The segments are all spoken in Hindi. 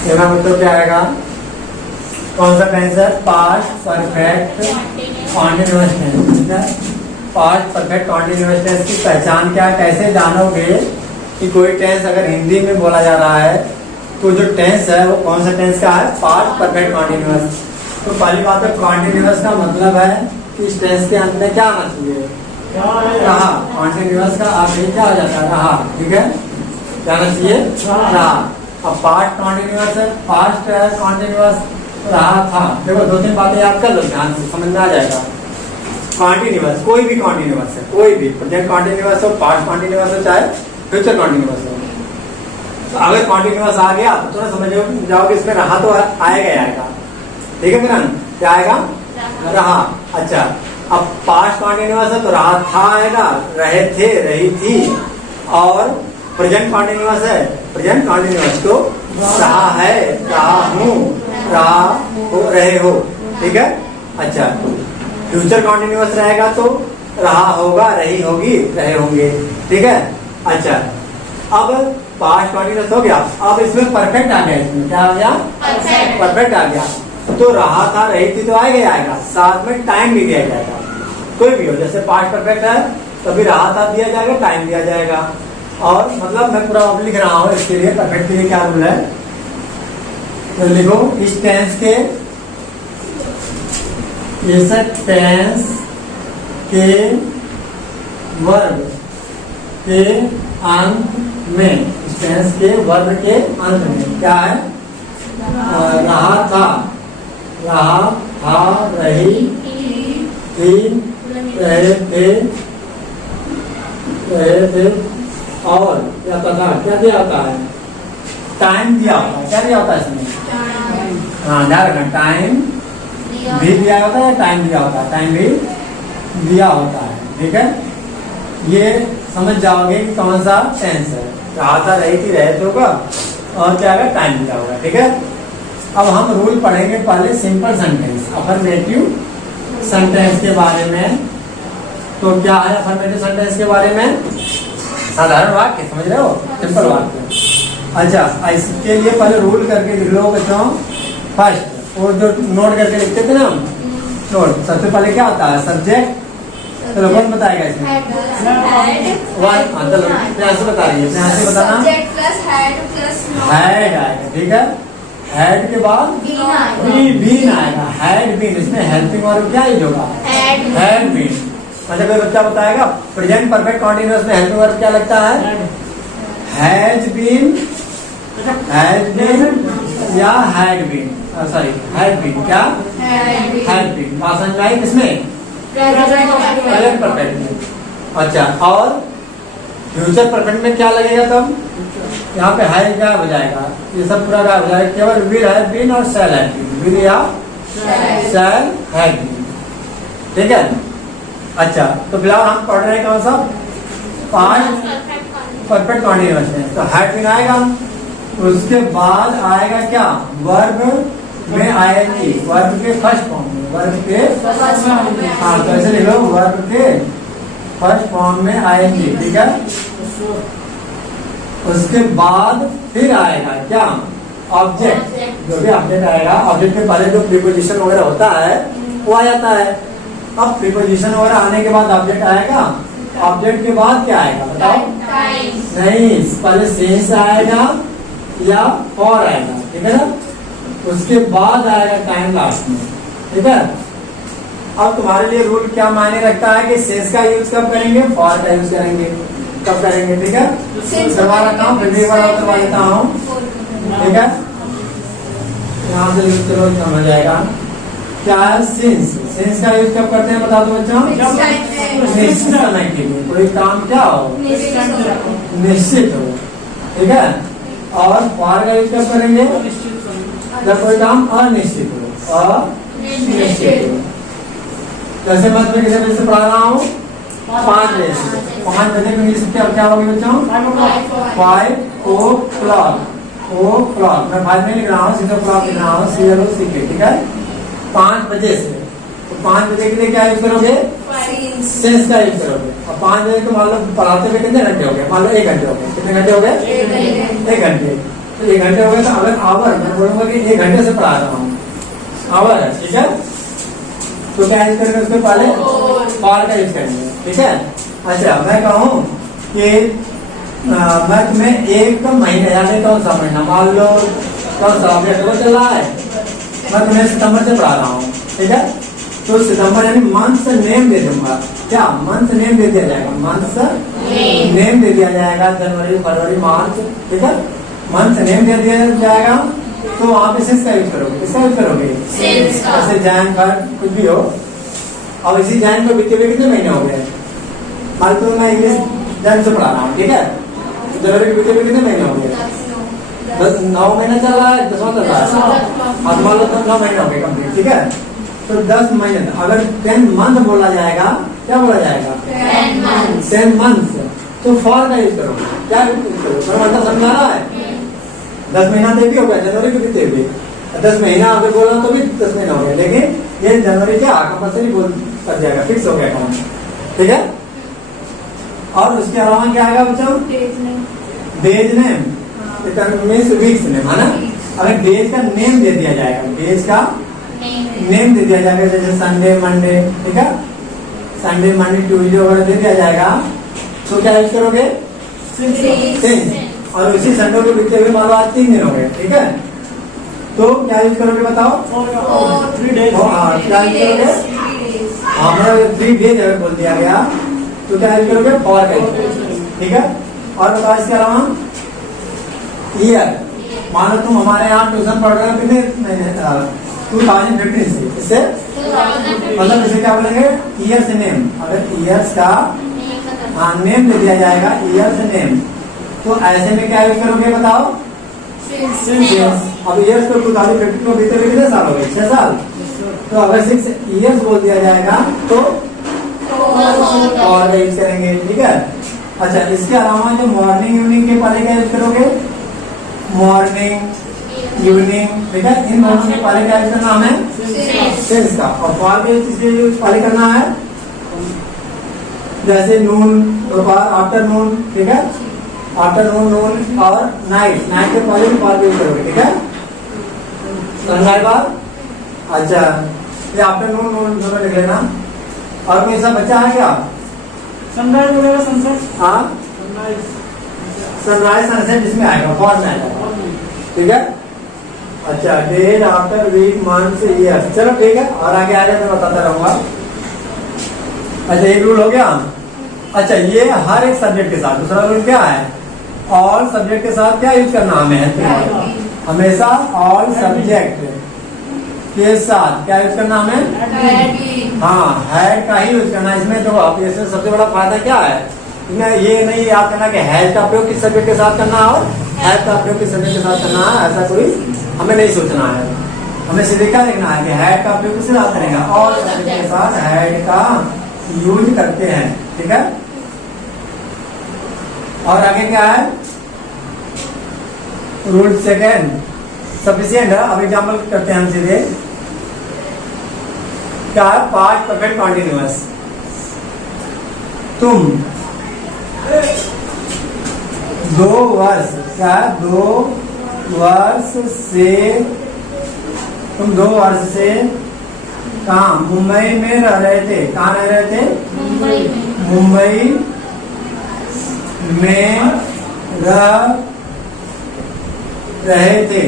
इसका मतलब क्या आएगा? कौन सा टेंस है? Past perfect continuous tense. ठीक है, पास्ट परफेक्ट कॉन्टिन्यूअस टेंस की पहचान क्या? कैसे जानोगे कि कोई टेंस अगर हिंदी में बोला जा रहा है तो जो टेंस है वो कौन सा टेंस का है? Past perfect continuous. तो पहली बात है, कॉन्टिन्यूअस का मतलब है कि इस टेंस के अंत में क्या आना चाहिए? रहा। कॉन्टिन्यूअस का आप क्या आ जाता है? रहा। ठीक है, क्या आना चाहिए? रहा। अब पास्ट कॉन्टिन्यूअस है, पास्ट है कॉन्टिन्यूअस, रहा था। देखो दो तीन बातें याद कर लो, ध्यान से समझ में आ जाएगा। कॉन्टिन्यूअस, कोई भी कॉन्टिन्यूअस है, कोई भी प्रेजेंट कॉन्टिन्यूअस हो, पास्ट कॉन्टिन्यूअस हो, चाहे फ्यूचर कॉन्टिन्यूअस हो। तो अगर कॉन्टिन्यूअस आ गया तो ना समझ जाओगे इसमें रहा तो आएगा ही आएगा। ठीक है किरण, क्या आएगा? रहा। अच्छा, अब पास्ट कॉन्टिन्यूअस है तो रहा था आएगा, रहे थे, रही थी। और प्रेजेंट कॉन्टिन्यूअस है, प्रेजेंट कॉन्टिन्यूअस तो रहा है, रहा हूँ, रहा हो, रहे हो। ठीक है। अच्छा, फ्यूचर कॉन्टिन्यूअस रहेगा तो रहा होगा, रही होगी, रहे होंगे। ठीक है। अच्छा, अब पास्ट कॉन्टिन्यूअस हो गया, अब इसमें परफेक्ट आ गया। इसमें क्या आ गया? परफेक्ट आ गया। तो रहा था, रही थी तो आएगा ही आएगा, साथ में टाइम भी दिया जाएगा। कोई भी हो, जैसे पास्ट परफेक्ट है तभी रहा था दिया जाएगा, टाइम दिया जाएगा। और मतलब मैं पूरा लिख रहा हूँ, इसके लिए परफेक्ट के लिए क्या रूल है तो लिखो, इस टेंस के, इस टेंस के वर्ब के अंत में, इस टेंस के वर्ब के अंत में क्या है? रहा था, रहा था, रही थी, रहे थे और क्या पता क्या दिया होता है? टाइम दिया होता है। क्या दिया होता है इसमें? हाँ, ध्यान रखना, टाइम भी दिया होता है, टाइम दिया होता है, टाइम भी दिया होता है। ठीक है, ये समझ जाओगे कि कौन सा टेंस है। रहा था, रही थी, रहे थे होगा और क्या है? टाइम दिया होगा। ठीक है, अब हम रूल पढ़ेंगे पहले सिंपल सेंटेंस, अफर्मेटिव सेंटेंस के बारे में। तो क्या है अफर्मेटिव सेंटेंस के बारे में? साधारण वाक्य, समझ रहे हो, सिंपल वाक्य। अच्छा, इसके लिए पहले रूल करके लिख लो बच्चों। फर्स्ट, और जो नोट करके लिखते थे ना हम, नोट सबसे पहले क्या होता है? सब्जेक्ट। चलो कौन बताएगा इसमें? चलो ध्यान से बता रही है, ध्यान से बताना। हैड आएगा। ठीक है, हैड के बाद बीन आएगा, हैड बीन। इसमें हेल्पिंग वर्ब क्या यूज होगा? Had been. अच्छा, कोई बच्चा बताएगा प्रेजेंट परफेक्ट कॉन्टिन्यूअस में हेल्पिंग वर्ब क्या लगता है? हैज बीन, या had been, sorry had been. क्या? Had been. बात समझ में आई? किसमें? प्रेजेंट परफेक्ट में। अच्छा, और फ्यूचर परफेक्ट में क्या लगेगा तब? यहाँ पे है क्या हो जाएगा? ये सब पूरा क्या हो जाएगा? केवल विल हैव बीन और शैल हैव बीन, विल या शैल हैव बीन। ठीक है। अच्छा, तो फिलहाल हम पढ़ रहे हैं कौन सा? Past perfect continuous tense. तो हैव बीन आएगा, उसके बाद आएगा क्या? वर्ब में आएगी, वर्ब के फर्स्ट फॉर्म में, वर्ब के हाँ तो ऐसे लिखो, वर्ब के फर्स्ट फॉर्म में आएगी। ठीक है, उसके बाद फिर आएगा क्या? ऑब्जेक्ट। जो भी ऑब्जेक्ट आएगा, ऑब्जेक्ट के पहले जो प्रीपोजिशन वगैरह होता है वो आ जाता है। अब प्रीपोजिशन वगैरह आने के बाद ऑब्जेक्ट आएगा, ऑब्जेक्ट के बाद क्या आएगा बताओ? नहीं, पहले सेंस आएगा या फॉर आएगा। ठीक है ना, उसके बाद आएगा टाइम लास्ट में। ठीक है, अब तुम्हारे लिए रूल क्या मायने रखता है कि सेंस का यूज कब करेंगे, फॉर का यूज करेंगे, कब करेंगे। ठीक है, करवा रखा हूँ, फिर भी एक बार करवा देता हूँ। ठीक है, यहाँ से यूज करो, समझ जाएगा। क्या है? सेंस। सेंस का यूज कब करते हैं बता दो बच्चों? निश्चित समय के लिए, कोई काम क्या हो? निश्चित हो। ठीक है, और फॉर का यूज कब करेंगे? जब कोई काम अनिश्चित हो, अनिश्चित हो। जैसे मैं तुम्हें किसी बजे से पढ़ा रहा हूँ? 5 बजे से। 5 बजे में इंग्लिश क्या होगी बच्चों? 5 o'clock। मैं 5 नहीं लिख रहा हूँ, 6 o'clock लिख रहा हूँ, CLOCK। ठीक है, 5 बजे से। तो 5 बजे के लिए क्या यूज करोगे? सेंस का यूज करोगे। और 5 बजे तो मान लो पढ़ाते हुए कितने घंटे हो गए? मान लो 1 घंटे हो गए। कितने घंटे हो गए? 1 घंटे। तो 1 घंटे हो गए, तो अगर आवर मैं बोलूंगा कि 1 घंटे से पढ़ा रहा हूँ, आवर है, ठीक है। तो क्या यूज करेंगे उसके पहले फॉर का यूज करेंगे, ठीक है। अच्छा मैं कहूँ कि मैं तुम्हें 1 महीने यानी कौन सा महीना, मान लो कौन सा अक्टूबर चल रहा है, मैं तुम्हें सितंबर से पढ़ा रहा हूँ, ठीक है। तो सितंबर यानी मंथ नेम दे दूंगा, क्या मंथ नेम दे दिया जाएगा, मंथ नेम दे दिया जाएगा, जनवरी फरवरी मार्च, ठीक है। मंथ नेम दे दिया जाएगा, तो वहाँ पे सिंस का यूज करोगे, किसका यूज करोगे, जैसे जैन फर कुछ भी हो। और इसी जैन को बीते हुए कितने महीने हो गए, मान लो मैं इंग्लिश जैन से पढ़ा रहा हूँ, ठीक है। जनवरी के बीते हुए कितने महीने हो गए, 9 महीना चल रहा है, 10वां चल रहा है, और मान लो 9 महीने हो गए कंप्लीट, ठीक है। तो 10 महीने, अगर 10 मंथ बोला जाएगा, क्या बोला जाएगा, 10 मंथ, तो फॉर का यूज करो, क्या यूज करो, मतलब समझा रहा है। 10 महीना तो भी हो गया, जनवरी के बीते हुए, 10 महीना अगर बोला तो भी 10 महीना हो गया, लेकिन ये जनवरी क्या कंपल्सरी बोल कर जाएगा, फिक्स हो गया अकाउंट, ठीक है। और उसके अलावा क्या आएगा बच्चों, days name, means weeks name, है ना। अगर डेज का नेम दे दिया जाएगा, डेज का नेम दे दिया जाएगा, जैसे संडे मंडे, ठीक है, संडे मंडे ट्यूजडे वगैरह दे दिया जाएगा, तो क्या यूज करोगे, सिंस। और उसी संडे को बीते हुए मान लो आज 3 दिन हो गए, ठीक है, तो क्या यूज करोगे बताओ, 3 डेज, क्या यूज करोगे, हमारा 3 डेज अगर बोल दिया गया, तो क्या यूज करोगे, फॉर का यूज करोगे, ठीक है। और बताओ इसके अलावा ईयर, मान लो तुम हमारे यहाँ ट्यूशन पढ़ रहे हो कितने महीने, 2015 से, इससे मतलब इसे क्या बोलेंगे, ईयर्स नेम। अगर ईयर्स का नेम दे दिया जाएगा, ईयर्स नेम, तो ऐसे में क्या यूज करोगे बताओ, अब ईयर्स को 2015 को बीते हुए कितने साल हो गए, 6 साल। तो अगर 6 ईयर्स बोल दिया जाएगा तो और यूज करेंगे, ठीक है। अच्छा इसके अलावा जो मॉर्निंग इवनिंग के पहले क्या यूज करोगे, मॉर्निंग इवनिंग, ठीक है, इन दोनों के पहले क्या यूज करना है, सिंस का। और फॉर के चीजें यूज पहले करना है, जैसे नून दोपहर, आफ्टरनून, ठीक है, आफ्टरनून नून, और नाइट, नाइट के पहले भी फॉर यूज करोगे, ठीक है, सनराइज बाद। अच्छा ये आफ्टरनून नून दोनों लिख लेना। और कोई ऐसा बच्चा है क्या, सनराइज वगैरह, सनसेट, हाँ सनराइज सनसेट इसमें आएगा, फॉर में आएगा, ठीक है। अच्छा days after week month year, चलो ठीक है, और आगे आ जाए मैं बताता रहूंगा। अच्छा एक रूल हो गया। अच्छा ये हर एक सब्जेक्ट के साथ, दूसरा रूल क्या है, ऑल सब्जेक्ट के साथ क्या यूज करना हमें, हमेशा ऑल सब्जेक्ट के साथ क्या यूज करना हमें, हाँ हैड का ही यूज करना। इसमें देखो आप इसमें सबसे बड़ा फायदा क्या है, इसमें ये नहीं याद करना कि हैड का प्रयोग किस सब्जेक्ट के साथ करना और हैड का प्रयोग किस सब्जेक्ट के साथ करना है, ऐसा कोई हमें नहीं सोचना है। हमें सीधे क्या लिखना है कि हैड का प्रयोग किसके साथ करेगा, और सब्जेक्ट के साथ हैड का यूज करते हैं, ठीक है। और आगे क्या है, रूल सेकेंड सफिशिएंट है। अब एग्जाम्पल करते हैं हम सीधे, क्या है, पास्ट परफेक्ट कॉन्टिन्यूअस। तुम 2 वर्ष, क्या है, 2 वर्ष से, तुम 2 वर्ष से कहाँ, मुंबई में रह रहे थे, कहाँ रह रहे थे, मुंबई में रह रहे थे,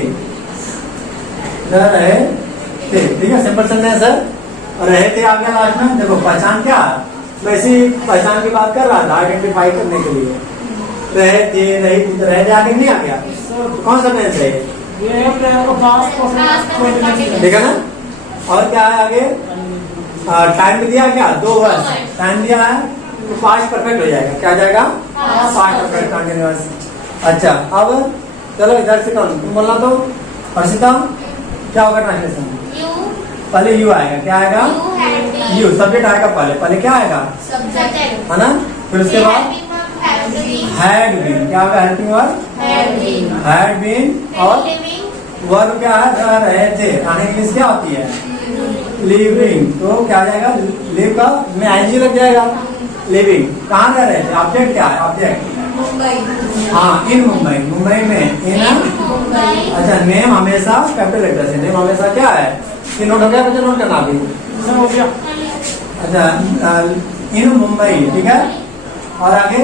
ठीक है, सिंपल सेंटेंस है। रहे थे आ गया लास्ट में, देखो पहचान क्या, वैसे पहचान की बात कर रहा था, आइडेंटिफाई करने के लिए। रहे थे, रही थी, तो रहे थे आगे नहीं आ गया, तो कौन सा टेंस है ठीक है ना। और क्या है आगे, टाइम भी दिया क्या, 2 वर्ष टाइम दिया है, तो पास्ट परफेक्ट हो जाएगा, क्या जाएगा, पास्ट परफेक्ट कंटिन्यूअस। अच्छा अब चलो इधर से कौन तुम बोलना, तो हर्षिता क्या होगा ट्रांसलेशन, पहले यू आएगा, क्या आएगा, यू सब्जेक्ट आएगा, पहले क्या आएगा, है ना। फिर उसके बाद हैड बीन, क्या होगा, हेल्पिंग वर्ब, हैड बीन, और वर्ब क्या है, रह रहे थे, आने इंग्लिश क्या होती है, लिविंग, तो क्या आ जाएगा, लिव का में आईएनजी लग जाएगा, लिविंग, कहाँ रह रहे थे, ऑब्जेक्ट क्या है, ऑब्जेक्ट, हाँ इन मुंबई, मुंबई में, इन अच्छा, नेम हमेशा कैपिटल लेटर से, नेम हमेशा क्या है कि नोट हो गया बच्चे, नोट करना अभी। सर हो गया। अच्छा, इन मुंबई, ठीक है। और आगे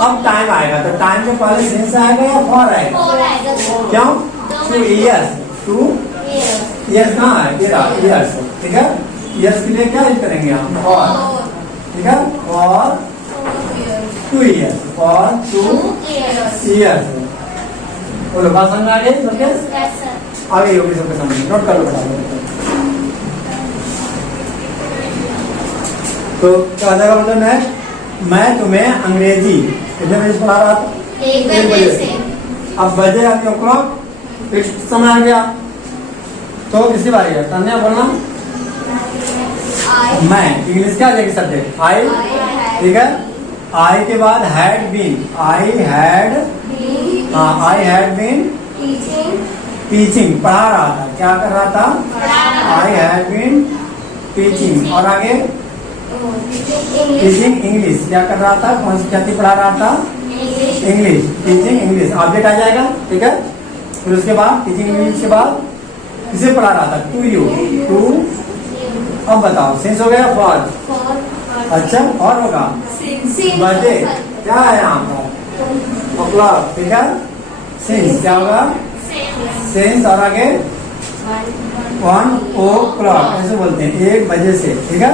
अब टाइम आएगा तो टाइम के पहले सिंस आएगा या फॉर आएगा? क्यों? 2 इयर्स, 2 इयर्स कहाँ है? इयर्स, ठीक है। इयर्स के लिए क्या यूज करेंगे हम? फॉर, ठीक है। For 2 years, for 2 years. बोलो, बात समझ में आ गई सबके? आगे होगी सबके समझ, नोट कर लो फटाफट। तो क्या जाएगा मतलब नेक्स्ट? मैं तुम्हें अंग्रेजी कितने बजे से पढ़ा रहा था? 1 बजे से। अब बजे अभी o'clock, फिक्स समय आ गया। तो किसकी बारी है? तन्या बोलना। मैं, इंग्लिश क्या आ जाएगी सब्जेक्ट? आई, ठीक है। आई के बाद हैड बीन, आई हैड, हाँ, आई हैड बीन टीचिंग, पढ़ा रहा था, क्या कर रहा था? I had been teaching. और आगे टीचिंग इंग्लिश, क्या कर रहा था? कौन सी क्या पढ़ा रहा था? इंग्लिश, टीचिंग इंग्लिश, ऑब्जेक्ट आ जाएगा, ठीक है। फिर उसके बाद टीचिंग इंग्लिश के बाद किसे पढ़ा रहा था? To you, to. अब बताओ, सिंस हो गया? फॉर, अच्छा, और होगा बजे, क्या है यहाँ पर? o'clock, ठीक है। सिंस क्या होगा? सिंस। और आगे 1 o'clock, ऐसे बोलते हैं, 1 बजे से, ठीक है।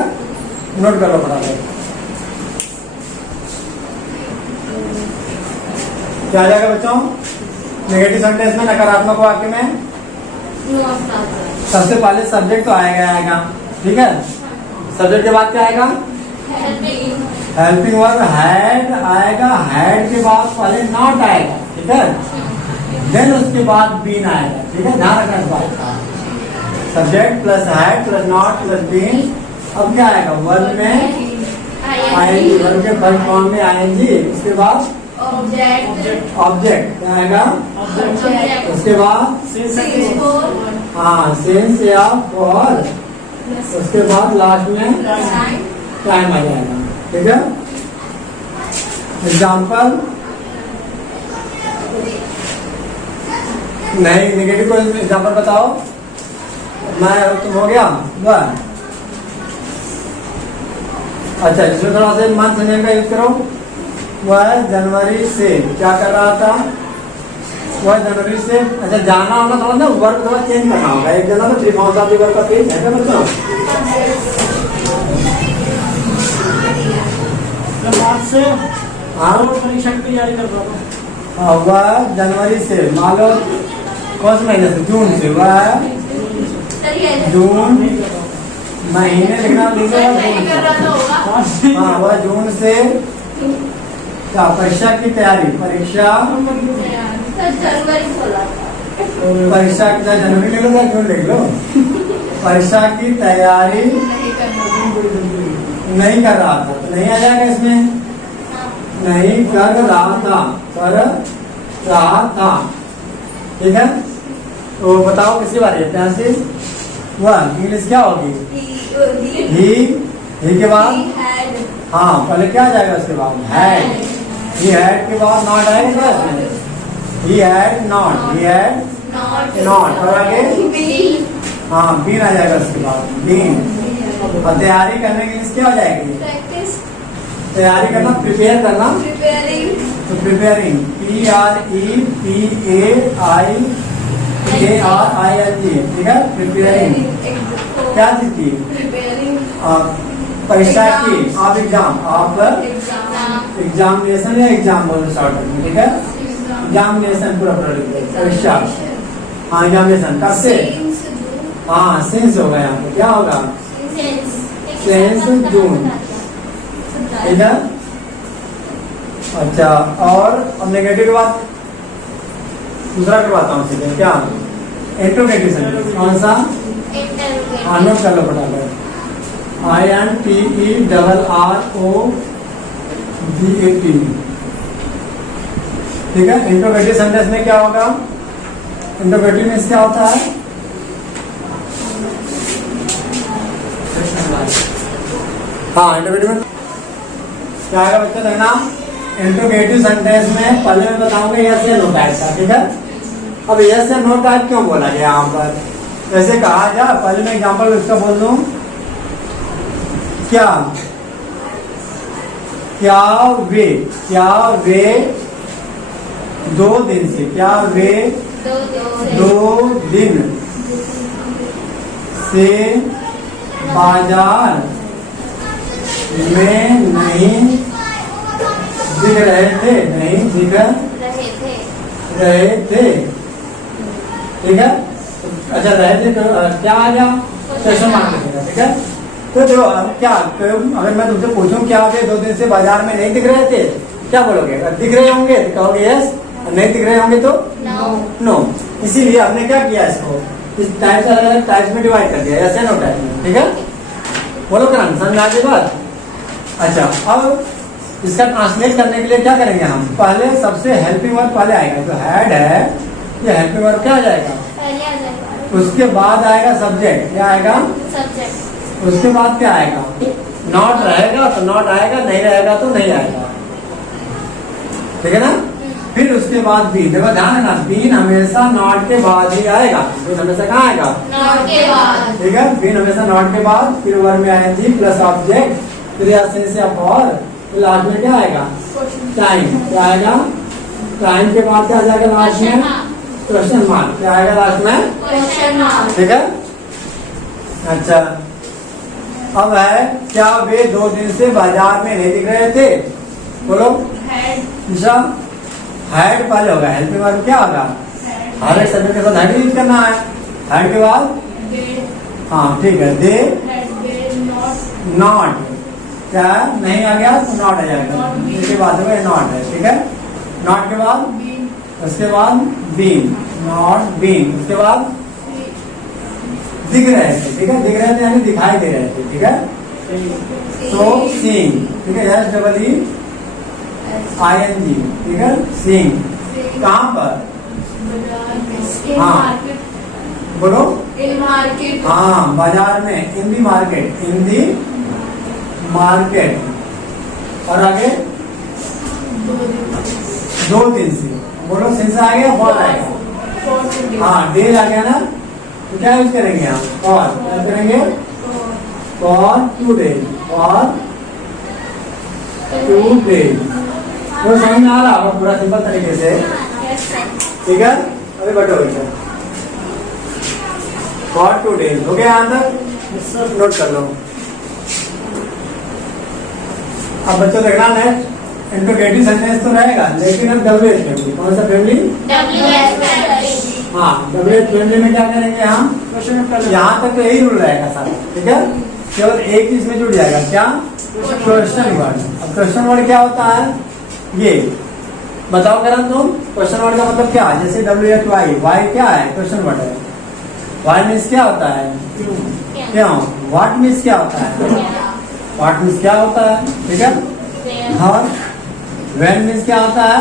नोट कर लो फटाफट। क्या आ जाएगा बच्चों? नेगेटिव सेंटेंस में, नकारात्मक वाक्य में सबसे पहले सब्जेक्ट तो आएगा, ठीक है। सब्जेक्ट के बाद क्या आएगा? हेल्पिंग वर्ब हैड आएगा, हैड के बाद पहले नॉट आएगा, ठीक है। देन उसके बाद बीन आएगा, ठीक है, ध्यान रखना इस बात का। Subject plus had plus not plus been. अब क्या आएगा? वर्ब में आएंगी, वर्ब के फर्स्ट फॉर्म में आएंगी। उसके बाद ऑब्जेक्ट क्या आएगा? उसके बाद हाँ, सिंस या फॉर। उसके बाद लास्ट में टाइम आ जाएगा, ठीक है। एग्जाम्पल नहीं, नेगेटिव को एग्जाम्पल बताओ। मैं, तुम हो गया वन। अच्छा, इसमें थोड़ा सा मंथ नेम का यूज करो। वह जनवरी से क्या कर रहा था? वह जनवरी से, अच्छा, जाना होगा थोड़ा ना, वर्ब थोड़ा चेंज करना होगा। एक जगह तो त्रिभाषा वर्ब का पेज है क्या बच्चों? से हाँ, परीक्षा की तैयारी कर रहा था। वह जनवरी से, मान लो कौन से महीने से? जून से। वह जून महीने लिखना, हाँ, वह जून से क्या परीक्षा की तैयारी, परीक्षा की जनवरी लिख लो या जून लिख लो, परीक्षा की तैयारी नहीं कर रहा था, तो नहीं आ जाएगा इसमें। नहीं कर रहा था, कर रहा था, ठीक है। तो बताओ किसकी बारी है? फ्रांसिस। वह इंग्लिश क्या होगी? ही के बाद हाँ, पहले क्या आ जाएगा? उसके बाद हैड। ही हैड के बाद नॉट आएगा इसमें। He had not, he had not. और आगे हाँ, बीन आ जाएगा उसके बाद, बीन। और तैयारी करने के लिए क्या हो जाएगी? तैयारी करना, प्रिपेयर करना, तो प्रिपेयरिंग, PREPARING, ठीक है, प्रिपेयरिंग। क्या चीज की? परीक्षा की। आप एग्जाम, आप एग्जामिनेशन या एग्जाम बोलो शॉर्ट में, ठीक है। एग्जामिनेशन पूरा परीक्षा, हाँ, एग्जामिनेशन कब से? हाँ, सिंस होगा यहाँ पे, क्या होगा? सिंस जून, ठीक है। अच्छा, और अब नेगेटिव के बाद दूसरा करवाता हूँ सीधे, क्या? Interrogative sentence. कौन सा? हाँ, नोट कर लो फटाफट। INTERROGATE, ठीक है। इंट्रोगेटिव सेंटेंस में क्या होगा? इंट्रोगेटिव में क्या होता है? हाँ, इंट्रोगेटिव में क्या आएगा बच्चों? देखना, इंट्रोगेटिव सेंटेंस में पहले मैं बताऊंगा यस या नो टाइप का, ठीक है। अब यस या नो टाइप क्यों बोला गया यहाँ पर? ऐसे कहा जा, पहले मैं एग्जाम्पल इसका बोल दूं, क्या क्या वे 2 दिन से, क्या वे 2 दिन से बाजार में नहीं दिख रहे थे, नहीं दिख रहे थे। ठीक है, अच्छा रहे थे तो क्या आ गया? क्वेश्चन मार्क लगेगा। ठीक है, तो जो क्या, अगर मैं तुमसे पूछूं क्या वे 2 दिन से बाजार में नहीं दिख रहे थे, क्या बोलोगे? अगर दिख रहे होंगे तो कहोगे यस, नहीं दिख रहे होंगे तो नो। इसीलिए हमने क्या किया, इसको इस टाइप से अलग अलग टाइप्स में डिवाइड कर दिया, यस या नो टाइप में। ठीक है, बोलो करण, समझ आ गई बात? अच्छा, अब इसका ट्रांसलेट करने के लिए क्या करेंगे हम? पहले सबसे हेल्पिंग वर्ब पहले आएगा, जो हैड है ये हेल्पिंग वर्ब क्या आ जाएगा? उसके बाद आएगा सब्जेक्ट, क्या आएगा? सब्जेक्ट। उसके बाद क्या आएगा? नॉट रहेगा तो नॉट आएगा, नहीं रहेगा तो नहीं आएगा। ठीक है ना? फिर उसके बाद बीन, देखो ध्यान है ना, बीन हमेशा नॉट के बाद ही आएगा। बीन हमेशा कहाँ आएगा? नॉट के बाद। ठीक है, बीन हमेशा नॉट के बाद, फिर वर्ब में आएंगी प्लस ऑब्जेक्ट, फिर एसेंस या फॉर, फिर लास्ट में क्या आएगा? टाइम। क्या आएगा? टाइम के बाद क्या आ जाएगा लास्ट में? Question mark. क्या आएगा लास्ट में? Question mark. ठीक है, अच्छा अब है क्या वे 2 दिन से बाजार में नहीं दिख रहे थे? बोलो। हैड पहले होगा, हेल्पिंग वर्ब क्या होगा? हर एक सब्जेक्ट के साथ हैड यूज करना है। हैड के बाद हाँ ठीक है, दे नॉट, क्या नहीं आ गया तो नॉट आ जाएगा, इसके बाद नॉट है। ठीक है, नॉट के बाद उसके बाद बीन, नॉट बीन, उसके बाद दिख रहे थे। ठीक है, दिख रहे थे यानी दिखाई दे रहे थे। ठीक है, तो सीइंग। ठीक है, एस डबल ई ING। ठीक है, सीइंग। कहाँ पर? हाँ बोलो। इन मार्केट। हाँ बाजार में, इन दी मार्केट, इन दी मार्केट। और आगे 2 दिन से, बोलो सिंस आ गया, फॉर आएगा। हाँ डेज आ गया ना, तो क्या यूज करेंगे हम? फॉर। क्या करेंगे? For 2 days, for 2 days. वो समझ में आ रहा होगा पूरा सिंपल तरीके से? ठीक है, अभी बटो फॉर 2 डेज हो गया आंसर, नोट कर लो। अब बच्चों देखना है, इंट्रोगेटिव सेंटेंस तो रहेगा, लेकिन अब WH फैमिली, कौन सा फैमिली? हाँ WH फैमिली में क्या करेंगे हम? यहाँ तक तो यही रूल रहेगा सारा। ठीक है, केवल एक चीज में जुड़ जाएगा, क्या? Question word. अब क्वेश्चन वर्ड क्या होता है? ये बताओ करण तुम, क्वेश्चन वर्ड का मतलब क्या? जैसे WHY, वाई क्या है? क्वेश्चन वर्ड है। वाई मीन्स क्या होता है? क्यों? व्हाट मीन्स क्या होता है? व्हाट मीन्स क्या होता है? ठीक है, और व्हेन मीन्स क्या होता है?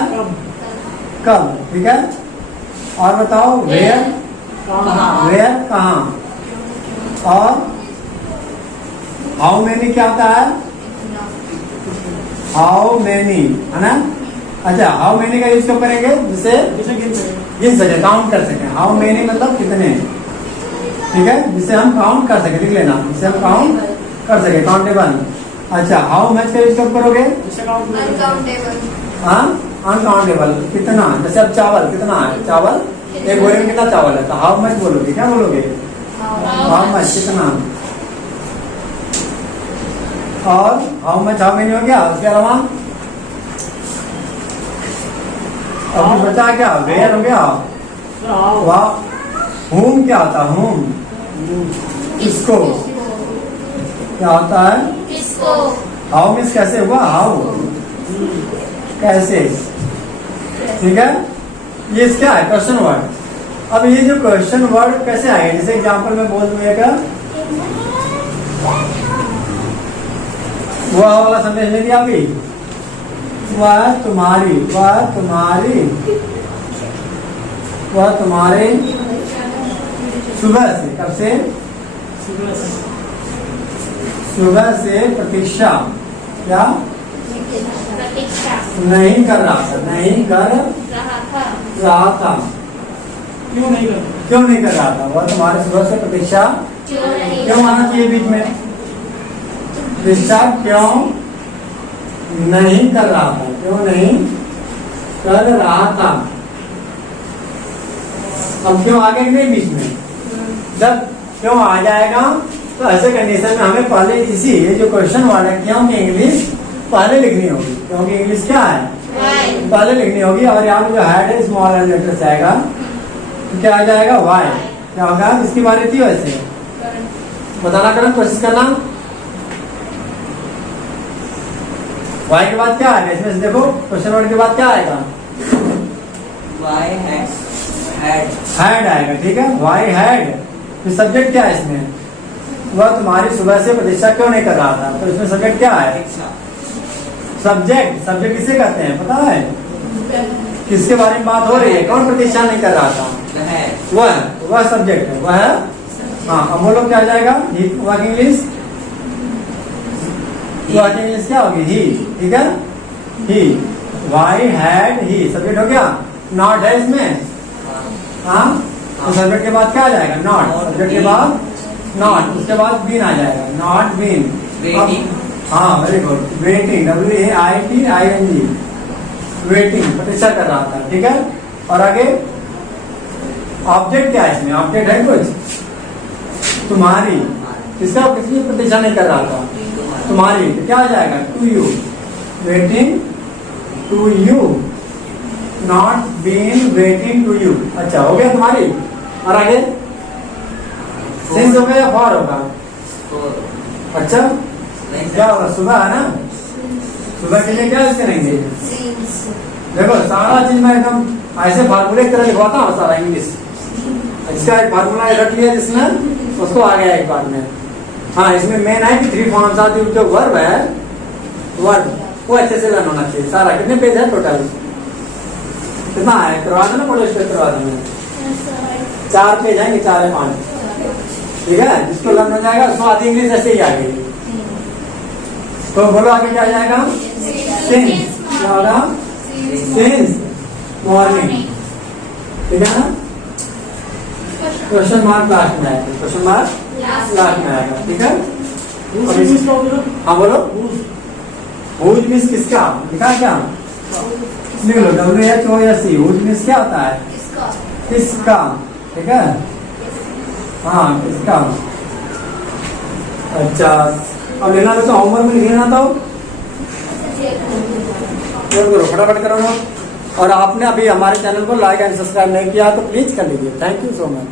कब। ठीक है, और बताओ वेयर, वेयर कहाँ, और हाउ मेनी क्या होता है? हाउ मेनी, है ना? अच्छा, हाउ मेनी का यूज कब करेंगे? जिसे गिन सके, काउंट कर सके। हाउ मेनी मतलब कितने। ठीक है, जिसे हम काउंट कर सके, लिख लेना, जिसे हम काउंट कर सके, काउंटेबल। अच्छा, हाउ मच का यूज कब करोगे? हाँ अनकाउंटेबल, कितना। जैसे अब चावल कितना है? चावल एक बोरे में कितना चावल है? तो हाउ मच बोलोगे, क्या बोलोगे? हाउ मच, कितना। और हाउ मच, हाउ मेनी हो गया। उसके अलावा अब बचा क्या? वेयर हो गया। वाह, होम क्या होता है? होम किसको क्या होता है? किसको। हाउ मीन्स कैसे हुआ? हाउ कैसे। ठीक है, ये क्या है? Question word. अब ये जो क्वेश्चन वर्ड कैसे आए? जैसे एग्जांपल में बोल दूं एक, वह वाला संदेश ले दिया अभी, वह तुम्हारी, वह तुम्हारी, वह तुम्हारे सुबह से, कब से? सुबह से प्रतीक्षा, क्या? प्रतीक्षा नहीं कर रहा था, नहीं कर रहा था। क्यों नहीं कर क्यों नहीं कर रहा था? वह तुम्हारे सुबह से प्रतीक्षा क्यों आना चाहिए बीच में? प्रतीक्षा क्यों नहीं कर रहा था? क्यों नहीं कर रहा था? अब क्यों आ गया कि नहीं बीच में? जब क्यों आ जाएगा तो ऐसे कंडीशन में हमें पहले इसी ये जो क्वेश्चन वाला क्यों की इंग्लिश पहले लिखनी होगी। क्योंकि इंग्लिश क्या है? पहले लिखनी होगी। और यहाँ पे जो हेड है स्मॉल लेटर से आएगा तो क्या आ जाएगा? वाई। क्या होगा? इसकी बारी थी वैसे बताना, करना कोशिश करना। वाई के बाद क्या आएगा? इसमें से देखो क्वेश्चन वर्ड के बाद क्या आएगा? वाई हैड आएगा। ठीक है, वाई हैड। तो सब्जेक्ट क्या है इसमें? वह तुम्हारी सुबह से प्रतीक्षा क्यों नहीं कर रहा था? तो इसमें सब्जेक्ट क्या है? सब्जेक्ट किसे कहते हैं पता है? किसके बारे में बात हो रही है? कौन प्रतीक्षा नहीं कर रहा था? वह सब्जेक्ट है। वह हाँ, अब बोलो क्या आ जाएगा? वर्किंग इंग्लिश क्या होगी? ही। ठीक है, ही। वाई हैड ही सब्जेक्ट हो गया। नॉट है इसमें। हाँ, तो सब्जेक्ट के बाद क्या आ जाएगा? नॉट। सब्जेक्ट के बाद नॉट, उसके बाद बीन आ जाएगा। Not been. हाँ, very good. Waiting, WAITING, waiting, प्रतीक्षा कर रहा था। ठीक है, और आगे ऑब्जेक्ट क्या है इसमें? ऑब्जेक्ट है कुछ? तुम्हारी। किसका? किसकी प्रतीक्षा नहीं कर रहा था? तुम्हारी। तो क्या आ जाएगा? To you. Waiting to you, not been waiting to you. अच्छा, हो गया तुम्हारी। और आगे सिंस होगा या फॉर होगा? अच्छा, क्या होगा? सुबह है ना, सुबह के लिए क्या यूज करेंगे? देखो सारा चीज मैं एकदम ऐसे फार्मूले की तरह लिखवाता हूँ सारा इंग्लिश। इसका एक फार्मूला रख लिया जिसने, उसको आ गया एक बार में। हाँ, इसमें मेन है कि 3 फॉर्म्स आती जो वर्ब है, वर्ब वो अच्छे से लर्न होना चाहिए सारा। कितने पेज है टोटल? कितना है? करवा देना, पॉलिश करवा देना। 4 पेज आएंगे, 4 या 5। ठीक है, जिसको लर्न हो जाएगा उसको आधी इंग्लिश ऐसे ही आ गई। तो बोलो आगे क्या जाएगा? सिंस। क्या होगा? Since morning. ठीक है ना? क्वेश्चन मार्क लास्ट में आएगा। क्वेश्चन मार्क लास्ट में आएगा। ठीक है, हाँ बोलो। हुज मिस किसका लिखा है? क्या लिख लो? WHOSE। हुज मिस क्या होता है? किसका। ठीक है, हाँ किसका। अच्छा, अब लेना तो होमवर्क में लिख लेना तो करो, फटाफट करो ना। और आपने अभी हमारे चैनल को लाइक एंड सब्सक्राइब नहीं किया तो प्लीज कर लीजिए। Thank you so much.